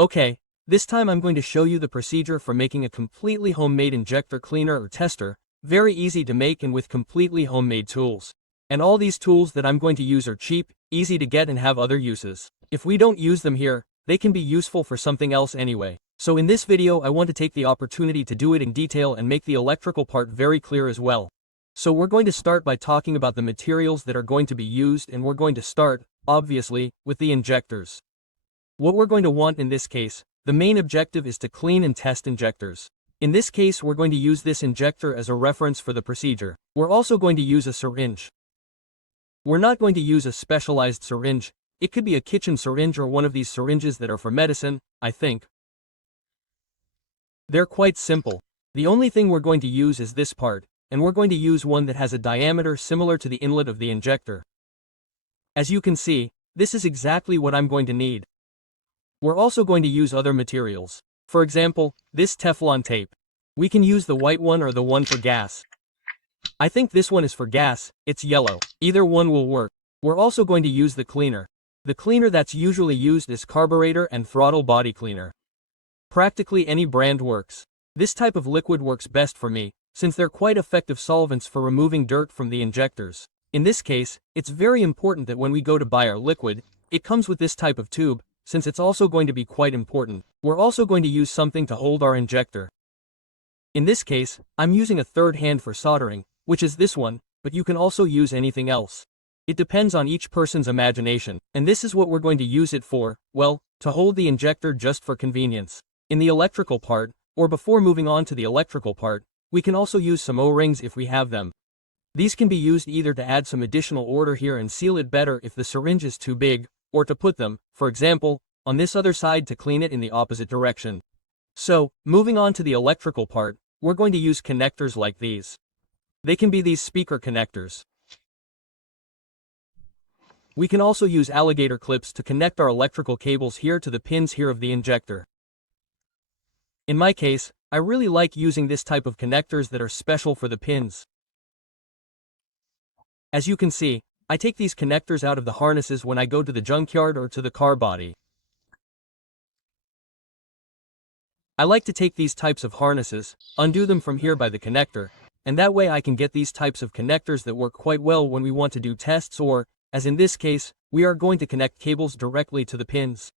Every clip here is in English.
Okay, this time I'm going to show you the procedure for making a completely homemade injector cleaner or tester, very easy to make and with completely homemade tools. And all these tools that I'm going to use are cheap, easy to get and have other uses. If we don't use them here, they can be useful for something else anyway. So in this video I want to take the opportunity to do it in detail and make the electrical part very clear as well. So we're going to start by talking about the materials that are going to be used, and we're going to start, obviously, with the injectors. What we're going to want in this case, the main objective is to clean and test injectors. In this case we're going to use this injector as a reference for the procedure. We're also going to use a syringe. We're not going to use a specialized syringe. It could be a kitchen syringe or one of these syringes that are for medicine, I think. They're quite simple. The only thing we're going to use is this part, and we're going to use one that has a diameter similar to the inlet of the injector. As you can see, this is exactly what I'm going to need. We're also going to use other materials. For example, this Teflon tape. We can use the white one or the one for gas. I think this one is for gas, it's yellow. Either one will work. We're also going to use the cleaner. The cleaner that's usually used is carburetor and throttle body cleaner. Practically any brand works. This type of liquid works best for me, since they're quite effective solvents for removing dirt from the injectors. In this case, it's very important that when we go to buy our liquid, it comes with this type of tube, since it's also going to be quite important. We're also going to use something to hold our injector. In this case, I'm using a third hand for soldering, which is this one, but you can also use anything else. It depends on each person's imagination, and this is what we're going to use it for, well, to hold the injector just for convenience. In the electrical part, or before moving on to the electrical part, we can also use some O-rings if we have them. These can be used either to add some additional order here and seal it better if the syringe is too big, or to put them, for example, on this other side to clean it in the opposite direction. So, moving on to the electrical part, we're going to use connectors like these. They can be these speaker connectors. We can also use alligator clips to connect our electrical cables here to the pins here of the injector. In my case, I really like using this type of connectors that are special for the pins. As you can see, I take these connectors out of the harnesses when I go to the junkyard or to the car body. I like to take these types of harnesses, undo them from here by the connector, and that way I can get these types of connectors that work quite well when we want to do tests or, as in this case, we are going to connect cables directly to the pins.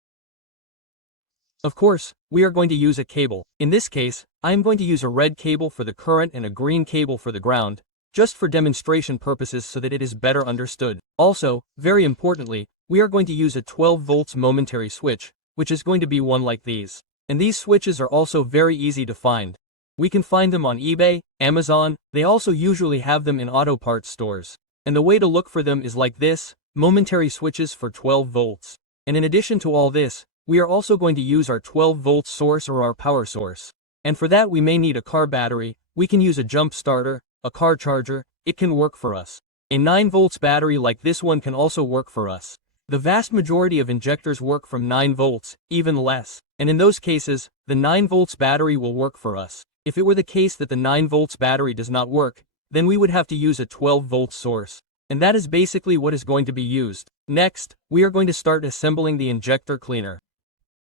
Of course, we are going to use a cable. In this case, I am going to use a red cable for the current and a green cable for the ground, just for demonstration purposes so that it is better understood. Also, very importantly, we are going to use a 12 volts momentary switch, which is going to be one like these. And these switches are also very easy to find. We can find them on eBay, Amazon, they also usually have them in auto parts stores. And the way to look for them is like this, momentary switches for 12 volts. And in addition to all this, we are also going to use our 12 volt source or our power source. And for that we may need a car battery, we can use a jump starter, a car charger, it can work for us. A 9 volts battery like this one can also work for us. The vast majority of injectors work from 9 volts, even less, and in those cases, the 9 volts battery will work for us. If it were the case that the 9 volts battery does not work, then we would have to use a 12 volt source. And that is basically what is going to be used. Next, we are going to start assembling the injector cleaner.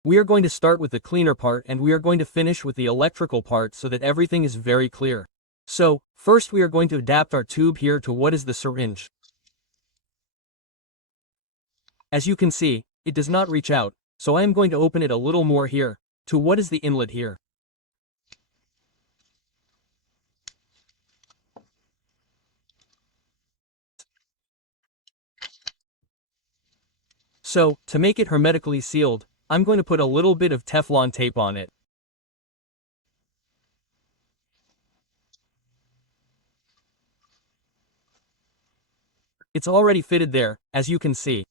We are going to start with the cleaner part and we are going to finish with the electrical part so that everything is very clear. So, first we are going to adapt our tube here to what is the syringe. As you can see, it does not reach out, so I am going to open it a little more here, to what is the inlet here. So, to make it hermetically sealed, I'm going to put a little bit of Teflon tape on it. It's already fitted there, as you can see.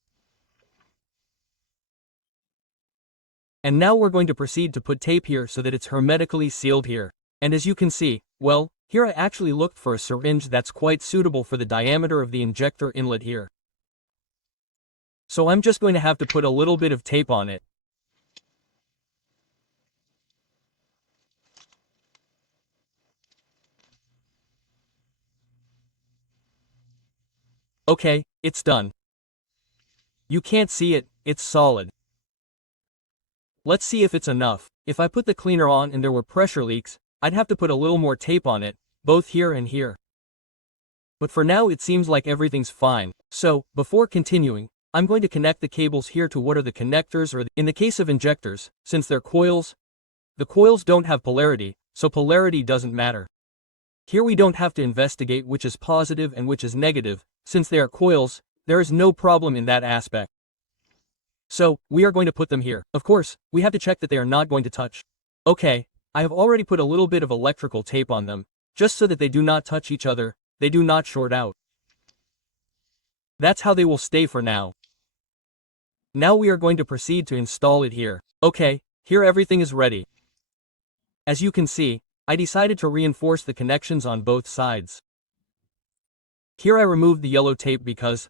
And now we're going to proceed to put tape here so that it's hermetically sealed here. And as you can see, well, here I actually looked for a syringe that's quite suitable for the diameter of the injector inlet here. So I'm just going to have to put a little bit of tape on it. Okay, it's done. You can't see it, it's solid. Let's see if it's enough. If I put the cleaner on and there were pressure leaks, I'd have to put a little more tape on it, both here and here. But for now it seems like everything's fine. So, before continuing, I'm going to connect the cables here to what are the connectors, or in the case of injectors, since they're coils, the coils don't have polarity, so polarity doesn't matter. Here we don't have to investigate which is positive and which is negative, since they are coils, there is no problem in that aspect. So, we are going to put them here. Of course, we have to check that they are not going to touch. Okay, I have already put a little bit of electrical tape on them, just so that they do not touch each other, they do not short out. That's how they will stay for now. Now we are going to proceed to install it here. Okay, here everything is ready. As you can see, I decided to reinforce the connections on both sides. Here I removed the yellow tape because,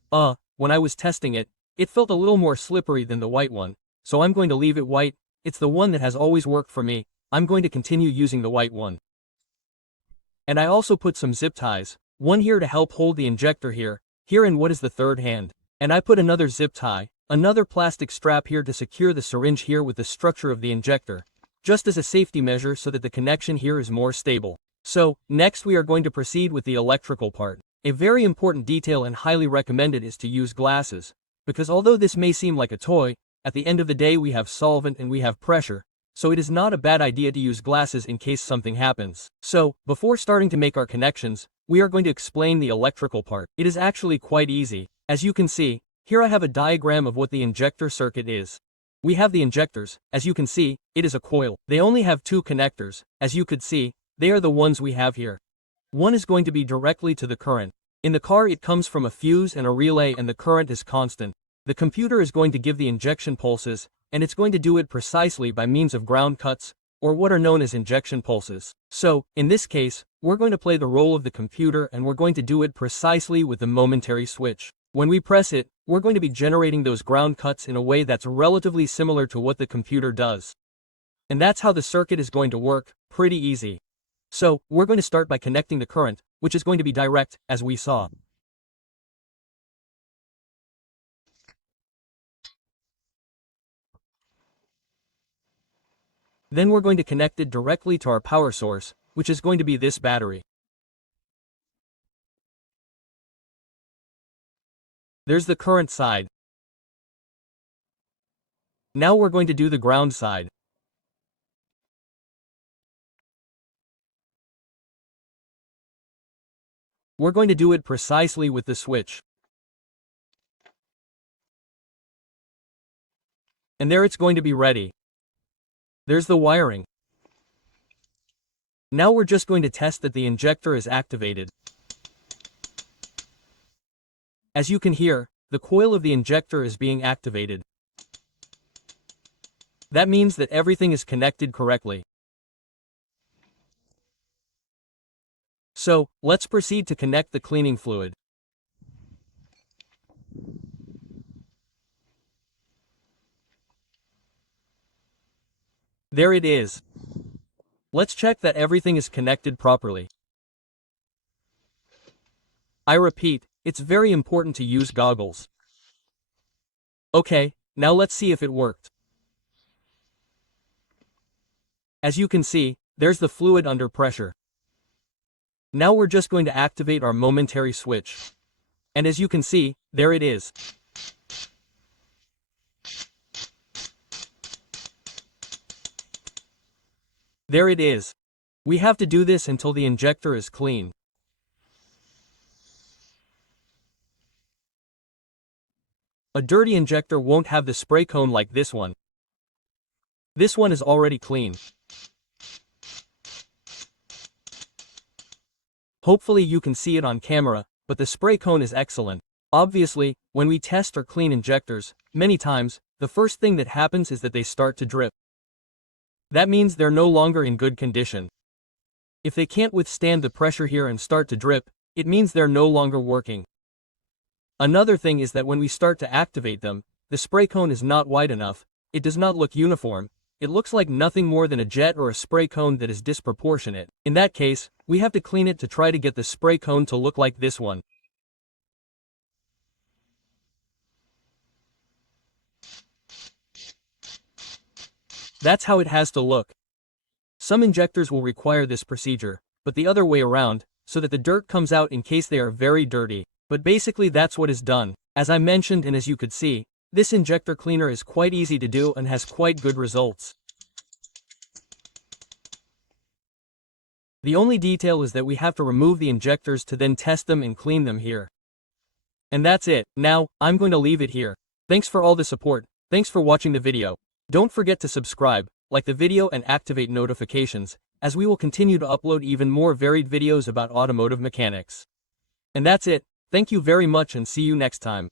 when I was testing it, it felt a little more slippery than the white one, so I'm going to leave it white. It's the one that has always worked for me. I'm going to continue using the white one. And I also put some zip ties, one here to help hold the injector here and what is the third hand. And I put another zip tie, another plastic strap here to secure the syringe here with the structure of the injector, just as a safety measure so that the connection here is more stable. So, next we are going to proceed with the electrical part. A very important detail and highly recommended is to use glasses, because although this may seem like a toy, at the end of the day we have solvent and we have pressure, so it is not a bad idea to use glasses in case something happens. So, before starting to make our connections, we are going to explain the electrical part. It is actually quite easy. As you can see, here I have a diagram of what the injector circuit is. We have the injectors, as you can see, it is a coil. They only have two connectors, as you could see, they are the ones we have here. One is going to be directly to the current. In the car it comes from a fuse and a relay and the current is constant. The computer is going to give the injection pulses, and it's going to do it precisely by means of ground cuts, or what are known as injection pulses. So, in this case, we're going to play the role of the computer and we're going to do it precisely with the momentary switch. When we press it, we're going to be generating those ground cuts in a way that's relatively similar to what the computer does. And that's how the circuit is going to work, pretty easy. So, we're going to start by connecting the current, which is going to be direct, as we saw. Then we're going to connect it directly to our power source, which is going to be this battery. There's the current side. Now we're going to do the ground side. We're going to do it precisely with the switch. And there it's going to be ready. There's the wiring. Now we're just going to test that the injector is activated. As you can hear, the coil of the injector is being activated. That means that everything is connected correctly. So, let's proceed to connect the cleaning fluid. There it is. Let's check that everything is connected properly. I repeat, it's very important to use goggles. Okay, now let's see if it worked. As you can see, there's the fluid under pressure. Now we're just going to activate our momentary switch. And as you can see, there it is. There it is. We have to do this until the injector is clean. A dirty injector won't have the spray cone like this one. This one is already clean. Hopefully you can see it on camera, but the spray cone is excellent. Obviously, when we test or clean injectors, many times, the first thing that happens is that they start to drip. That means they're no longer in good condition. If they can't withstand the pressure here and start to drip, it means they're no longer working. Another thing is that when we start to activate them, the spray cone is not wide enough, it does not look uniform, it looks like nothing more than a jet or a spray cone that is disproportionate. In that case, we have to clean it to try to get the spray cone to look like this one. That's how it has to look. Some injectors will require this procedure, but the other way around, so that the dirt comes out in case they are very dirty. But basically that's what is done. As I mentioned and as you could see, this injector cleaner is quite easy to do and has quite good results. The only detail is that we have to remove the injectors to then test them and clean them here. And that's it. Now, I'm going to leave it here. Thanks for all the support. Thanks for watching the video. Don't forget to subscribe, like the video and activate notifications, as we will continue to upload even more varied videos about automotive mechanics. And that's it. Thank you very much and see you next time.